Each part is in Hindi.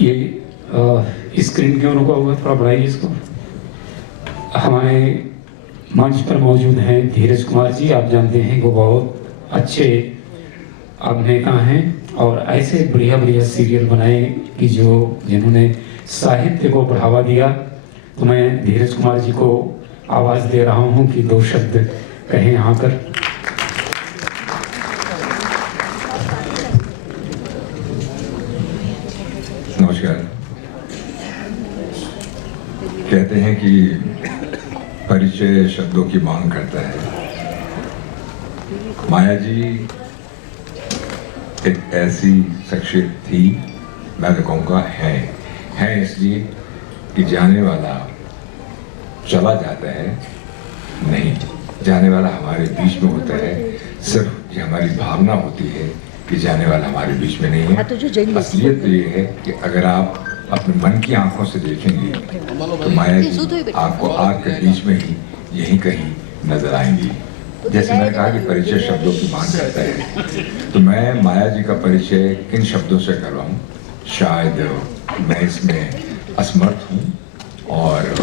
ये स्क्रीन के उनको होगा, थोड़ा बढ़ाइए इसको। हमारे मंच पर मौजूद हैं धीरज कुमार जी। आप जानते हैं वो बहुत अच्छे अभिनेता हैं और ऐसे बढ़िया बढ़िया सीरियल बनाए कि जिन्होंने साहित्य को बढ़ावा दिया। तो मैं धीरज कुमार जी को आवाज़ दे रहा हूं कि 2 शब्द कहें यहाँ पर। नमस्कार। कहते हैं कि परिचय शब्दों की मांग करता है। माया जी एक ऐसी शख्सियत थी, मैं तो कहूँगा है इसलिए कि जाने वाला चला जाता है, नहीं जाने वाला हमारे बीच में होता है। सिर्फ ये हमारी भावना होती है कि जाने वाला हमारे बीच में नहीं है। असलियत तो ये है कि अगर आप अपने मन की आंखों से देखेंगे तो माया जी आपको आग के बीच में ही यहीं कहीं नजर आएंगी। जैसे मैंने कहा कि परिचय शब्दों की मांग करता है, तो मैं माया जी का परिचय किन शब्दों से करवाऊं? शायद मैं इसमें असमर्थ हूं और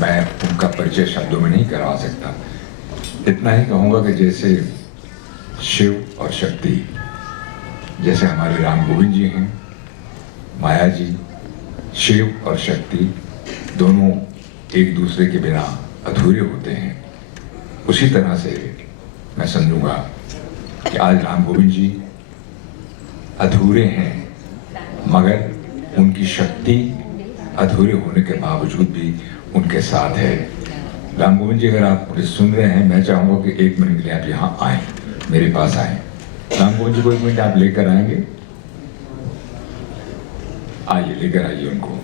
मैं उनका परिचय शब्दों में नहीं करवा सकता। इतना ही कहूँगा कि जैसे शिव और शक्ति, जैसे हमारे राम गोविंद जी हैं, माया जी, शिव और शक्ति दोनों एक दूसरे के बिना अधूरे होते हैं। उसी तरह से मैं समझूंगा कि आज राम गोविंद जी अधूरे हैं, मगर उनकी शक्ति अधूरे होने के बावजूद भी उनके साथ है। राम गोविंद जी, अगर आप मुझे सुन रहे हैं, मैं चाहूँगा कि 1 मिनट के लिए आप यहाँ आएँ, मेरे पास आएँ। राम गोविंद जी को 1 मिनट आप लेकर आएंगे? आइए, लेकर आइए उनको।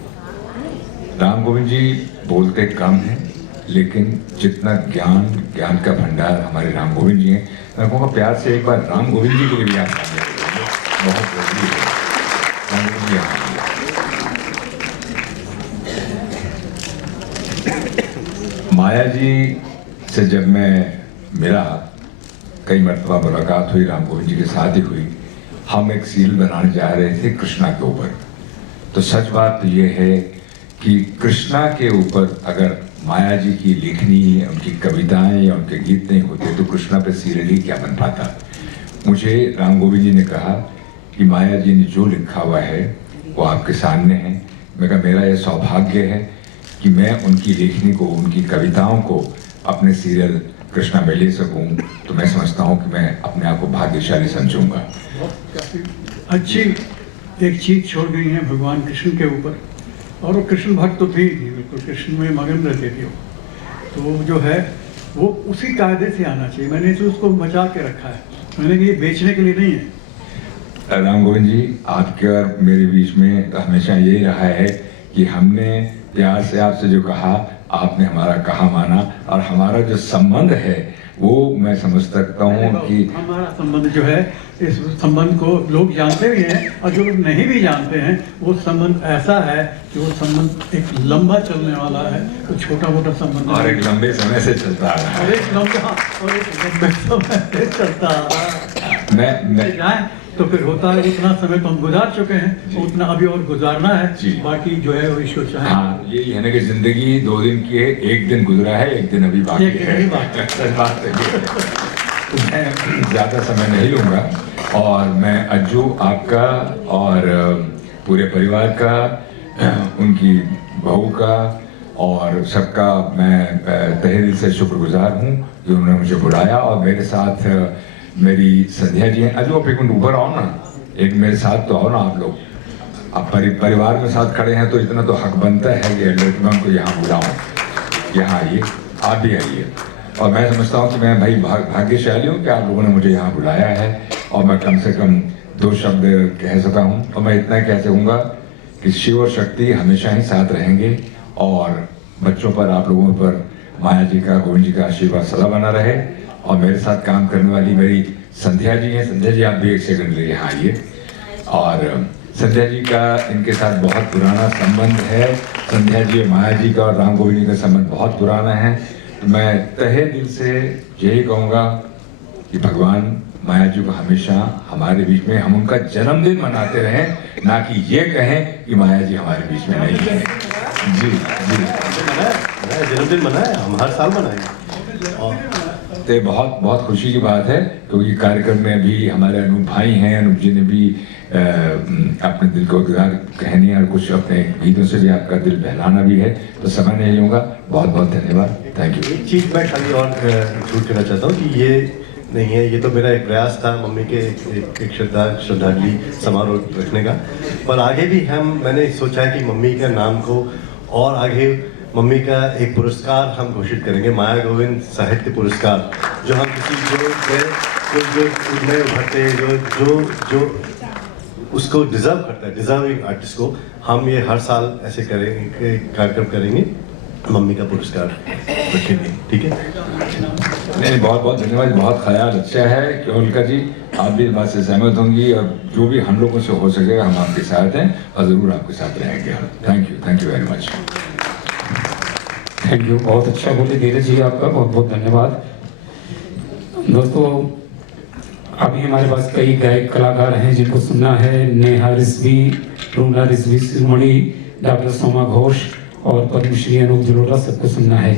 राम गोविंद जी बोलते कम हैं, लेकिन जितना ज्ञान का भंडार हमारे राम गोविंद जी हैं, मैं कहूँगा प्यार से एक बार राम गोविंद जी के लिए भी आप बहुत जरूरी है। राम गोविंद जी माया जी से जब मैं मिला, कई मरतबा मुलाकात हुई, राम गोविंद जी के साथ ही हुई। हम एक सीरियल बनाने जा रहे थे कृष्णा के ऊपर। तो सच बात तो ये है कि कृष्णा के ऊपर अगर माया जी की लेखनी, उनकी कविताएं या उनके गीत नहीं होते तो कृष्णा पे सीरियल ही क्या बन पाता। मुझे राम गोविंद जी ने कहा कि माया जी ने जो लिखा हुआ है वो आपके सामने है। मैं कहा मेरा यह सौभाग्य है कि मैं उनकी लेखनी को, उनकी कविताओं को अपने सीरियल कृष्णा में ले सकूं। तो मैं समझता हूं कि मैं अपने आप को भाग्यशाली समझूंगा। अच्छी एक चीज छोड़ गई है भगवान कृष्ण के ऊपर, और वो कृष्ण भक्त तो थी बिल्कुल, कृष्ण में मगन रहते थे वो। तो जो है वो उसी कायदे से आना चाहिए। मैंने तो उसको बचा के रखा है, मैंने कि ये बेचने के लिए नहीं है। राम गोविंद जी, आपके और मेरे बीच में तो हमेशा यही रहा है कि हमने प्यार से आपसे जो कहा, आपने हमारा कहा माना, और हमारा जो संबंध है वो मैं समझ सकता हूँ कि हमारा संबंध जो है, इस संबंध को लोग जानते भी हैं और जो लोग नहीं भी जानते हैं, वो संबंध ऐसा है कि वो संबंध एक लंबा चलने वाला है, तो छोटा मोटा संबंध और एक लंबे समय से चलता आ रहा है। और एक लंबे समय से चलता आ रहा है। मैं जाए तो फिर होता है, उतना समय तो हम गुजार चुके हैं, उतना अभी और गुजारना है, बाकी जो है वो ईश्वर चाहे। हाँ, यही है ना कि जिंदगी 2 दिन की है, 1 दिन गुजरा है, 1 दिन अभी बाकी है। सच बात है। मैं ज्यादा समय नहीं लूंगा और मैं अज्जू आपका और पूरे परिवार का, उनकी बहू का और सबका मैं तहे दिल से शुक्रगुजार हूँ कि उन्होंने मुझे बुलाया। और मेरे साथ मेरी संध्या जी हैं। अजू आप एक मिनट ऊपर आओ ना, एक मेरे साथ तो आओ ना आप लोग। आप परिवार में साथ खड़े हैं तो इतना तो हक बनता है कि मैं उनको यहाँ बुलाऊँ। यहाँ आइए, आप भी आइए। और मैं समझता हूँ कि मैं भाई भाग्यशाली हूँ कि आप लोगों ने मुझे यहाँ बुलाया है और मैं कम से कम 2 शब्द कह सका हूँ। और मैं इतना कह सकूँगा कि शिव और शक्ति हमेशा ही साथ रहेंगे और बच्चों पर, आप लोगों पर माया जी का, गोविंद जी का आशीर्वाद सदा बना रहे। और मेरे साथ काम करने वाली मेरी संध्या जी हैं। संध्या जी, आप भी 1 सेकंड लिए यहाँ आइए। और संध्या जी का इनके साथ बहुत पुराना संबंध है। संध्या जी और माया जी का और राम गोविंद जी का संबंध बहुत पुराना है। तो मैं तहे दिल से यही कहूँगा कि भगवान माया जी को हमेशा हमारे बीच में हम उनका जन्मदिन मनाते रहें, ना कि ये कहें कि माया जी हमारे बीच में नहीं है। जी जी जन्मदिन मनाए, हम हर साल मनाएंगे। और तो ये बहुत बहुत खुशी की बात है, क्योंकि कार्यक्रम में भी हमारे अनूप भाई हैं। अनूप जी ने भी अपने दिल को कहनी और कुछ अपने गीतों से भी आपका दिल बहलाना भी है। तो समय नहीं होगा, बहुत बहुत धन्यवाद, थैंक यू। एक चीज़ मैं खाली और इंक्लूड करना चाहता हूँ कि ये नहीं है, ये तो मेरा एक प्रयास था मम्मी के एक श्रद्धांजलि समारोह रखने का, पर आगे भी मैंने सोचा है कि मम्मी का नाम को और आगे मम्मी का एक पुरस्कार हम घोषित करेंगे, माया गोविंद साहित्य पुरस्कार, जो हम किसी जो नए उभरते जो उसको डिजर्व करता है, डिजर्विंग आर्टिस्ट को हम ये हर साल ऐसे करेंगे, कार्यक्रम करेंगे, मम्मी का पुरस्कार रखेंगे। ठीक है? नहीं, बहुत बहुत धन्यवाद, बहुत ख्याल अच्छा है केवलकर जी। आप भी इस बात से सहमत होंगी, और जो भी हम लोगों से हो सकेगा हम आपके साथ हैं और ज़रूर आपके साथ रहेंगे। Thank you very much. Thank you, बहुत अच्छा बोले धीरज जी, आपका बहुत बहुत धन्यवाद। दोस्तों, अभी हमारे पास कई गायक कलाकार हैं जिनको सुनना है। नेहा रिजवी, रूना रिजवी, शिरोमणि डॉक्टर सोमा घोष और पद्मश्री अनूप जलोटा, सबको सुनना है।